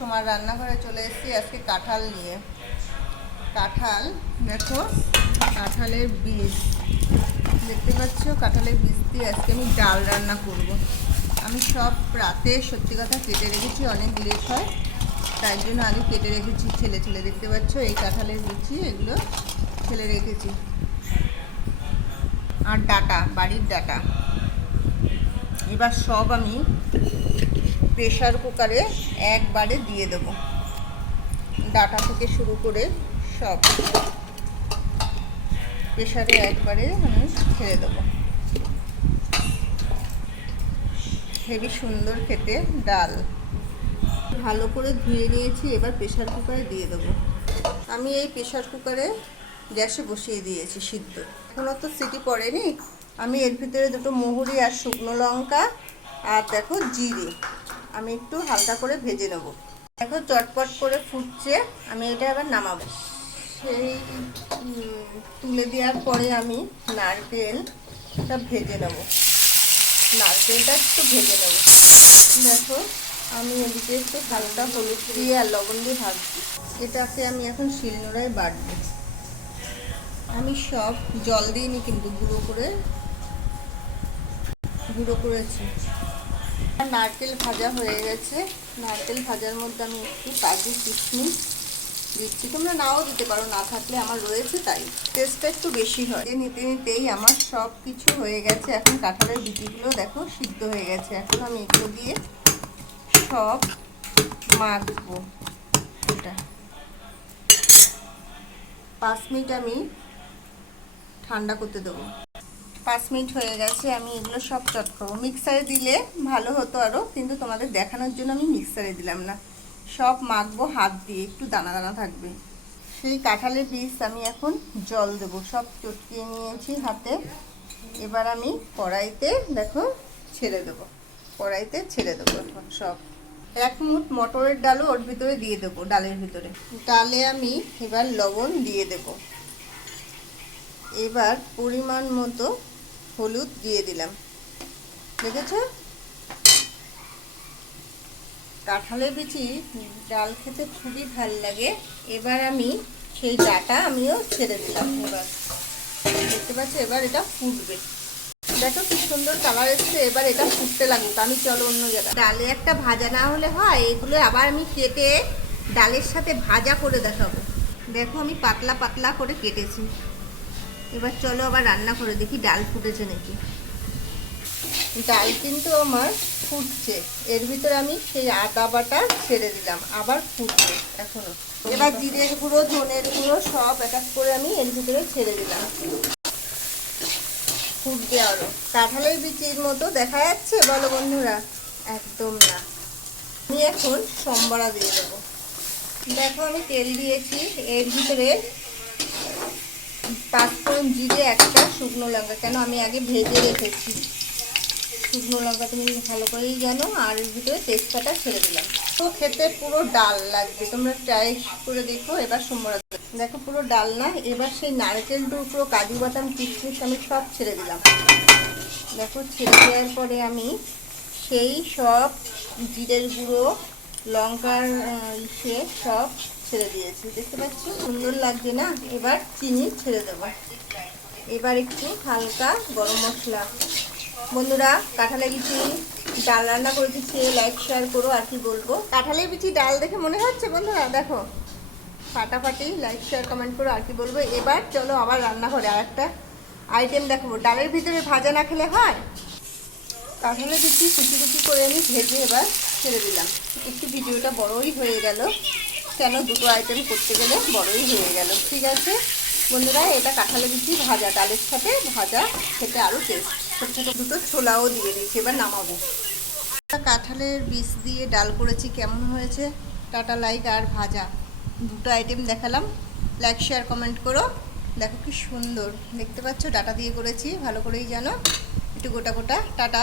সময় রান্নাঘরে চলে এসেছি, আজকে কাঁঠাল নিয়ে। কাঁঠাল, দেখো, কাঁঠালের বীজ। দেখতে পাচ্ছ, কাঁঠালের বীজ দিয়ে আজকে আমি ডাল রান্না করব। আমি সব রাতে, সত্যি কথা, কেটে রেখেছি, অনেক লেট হয়। তাই জন্য আগে কেটে রেখেছি, ছেলে ছেলে, দেখতে পাচ্ছ, এই কাঁঠালের বিচি এগুলো ছেলে রেখেছি। আর ডাটা, বাড়ির ডাটা। এবার সব আমি প্রেশার কুকারে একবারে দিয়ে দেব। ডাটা থেকে শুরু করে সব প্রেশারে একবারে আমি ছেড়ে দেবো। হেবি সুন্দর খেতে ডাল। ভালো করে ধুয়ে নিয়েছি, এবার প্রেশার কুকারে দিয়ে দেবো। আমি এই প্রেশার কুকারে গ্যাসে বসিয়ে দিয়েছি সিদ্ধ। এখনও তো সিটি পড়েনি। আমি এর ভিতরে দুটো মহুরি আর শুকনো লঙ্কা আর দেখো জিরে। আমি একটু হালকা করে ভেজে নেব। দেখো, চটপট করে ফুটছে, আমি এটা আবার নামাবো। সেই তুলে দেওয়ার পরে আমি নারকেলটা ভেজে নেব। নারকেলটা একটু ভেজে নেব। দেখো, আমি এদিকে একটু হালকা হলুদ দিয়ে আর লবণ দিয়ে ভাজছি। এটাকে আমি এখন শিলনোড়ায় বাটবো। আমি সব জল দিইনি কিন্তু, গুঁড়ো করে, গুঁড়ো করেছি। নারকেল ভাজা হয়ে গেছে। নারকেল ভাজার মধ্যে আমি একটু কাজু কিশমিশ দিচ্ছি। তোমরা নাও দিতে পারো না থাকলে আমার রয়েছে তাই। টেস্টটা একটু বেশি হয়। নিতে নিতেই আমার সব কিছু হয়ে গেছে। এখন কাঁঠালের বিচিগুলো দেখো সিদ্ধ হয়ে গেছে। এখন আমি এগুলো দিয়ে সব মাখবো। এটা। পাঁচ মিনিট আমি ঠান্ডা করতে দেবো। পাঁচ মিনিট হয়ে গেছে, আমি এগুলো সব চট করব। মিক্সারে দিলে ভালো হতো আরও কিন্তু তোমাদের দেখানোর জন্য আমি মিক্সারে দিলাম না। সব মাখবো হাত দিয়ে, একটু দানা দানা থাকবে। সেই কাঁঠালের বীজ আমি এখন জল দেবো, সব চটকিয়ে নিয়েছি হাতে। এবার আমি কড়াইতে, দেখো, ছেড়ে দেবো। কড়াইতে ছেড়ে দেবো এখন সব। এক মুঠ মটরের ডালও ওর ভিতরে দিয়ে দেবো, ডালের ভিতরে। ডালে আমি এবার লবণ দিয়ে দেবো। এবার পরিমাণ মতো হলুদ দিয়ে দিলাম। দেখেছ? কাঁঠালের বিচি ডাল খেতে খুবই ভালো লাগে। এবার আমি সেই ডাটা আমিও ছেড়ে দিলাম এবার। দেখতে পাচ্ছি? এবার এটা ফুটবে। দেখো কি সুন্দর কালার এসছে। এবার এটা ফুটতে লাগুক আমি চলো অন্য জায়গায়। ডালে একটা ভাজা না হলে হয়, এগুলো আবার আমি কেটে ডালের সাথে ভাজা করে দেখাবো। দেখো আমি পাতলা পাতলা করে কেটেছি। এবার চলো আবার রান্না করে দেখি ডাল ফুটেছে নাকি। ডাল কিন্তু আমার ফুটছে। এর ভিতরে আমি সেই আদা বাটা ছেড়ে দিলাম, আবার ফুটছে এখনও। এবার জিরের গুঁড়ো, ধনের গুঁড়ো সব এক এক করে আমি এর ভিতরে ছেড়ে দিলাম। ফুটবে আরও। কাঁঠালের বিচির মতো দেখা যাচ্ছে? বলো বন্ধুরা। একদম না। আমি এখন সম্বরা দিয়ে দেবো। দেখো আমি তেল দিয়েছি, এর ভিতরে পাঁচফোড়ন জিরে একটা শুকনো লঙ্কা। কেন? আমি আগে ভেজে রেখেছি। শুকনো লঙ্কা তুমি ভালো করেই জানো, আর ভিতরে তেজপাতা ছেড়ে দিলাম। তো খেতে পুরো ডাল লাগবে। তোমরা ট্রাই করে দেখো, এবার সোমবার দেখো পুরো ডাল না, এবার সেই নারকেল টুকরো, কাজু বাদাম কিশমিশ আমি সব ছেড়ে দিলাম। দেখো, ছেড়ে দেওয়ার পরে আমি সেই সব জিরের গুঁড়ো, লঙ্কার ইসে সব ছেড়ে দিয়েছি, দেখতে পাচ্ছ? সুন্দর লাগছে না? এবার চিনি ছেড়ে দেবো। এবার একটু হালকা গরম মশলা। বন্ধুরা, কাঁঠালের বিচি ডাল রান্না করেছি, খেয়ে লাইক শেয়ার করো, আর কি বলব? কাঁঠালের বিচি ডাল দেখে মনে হচ্ছে বন্ধুরা? দেখো, ফাটাফাটি লাইক শেয়ার কমেন্ট করো, আর কি বলব? এবার চলো আবার রান্না করে আর একটা আইটেম দেখাবো। ডালের ভিতরে ভাজা না খেলে হয়? কাঁঠালের বিচি কুচি কুচি করে আমি ভেজে এবার ছেড়ে দিলাম। একটু ভিডিওটা বড়ই হয়ে গেল। কেন দুটো আইটেম করতে গেলে বড়ই হয়ে গেল, ঠিক আছে? বন্ধুরা, এটা কাঁঠালের বিচি ভাজা, ডালের সাথে ভাজা খেতে আরও টেস্ট ছোটো ছোটো দুটো ছোলাও দিয়ে দিয়েছি, এবার নামাবো। কাঁঠালের বীজ দিয়ে ডাল করেছি, কেমন হয়েছে? টাটা লাইক আর ভাজা। দুটো আইটেম দেখালাম। লাইক শেয়ার কমেন্ট করো। দেখো কি সুন্দর। দেখতে পাচ্ছ? ডাটা দিয়ে করেছি, ভালো করেই জানো। একটু গোটা গোটা। টাটা।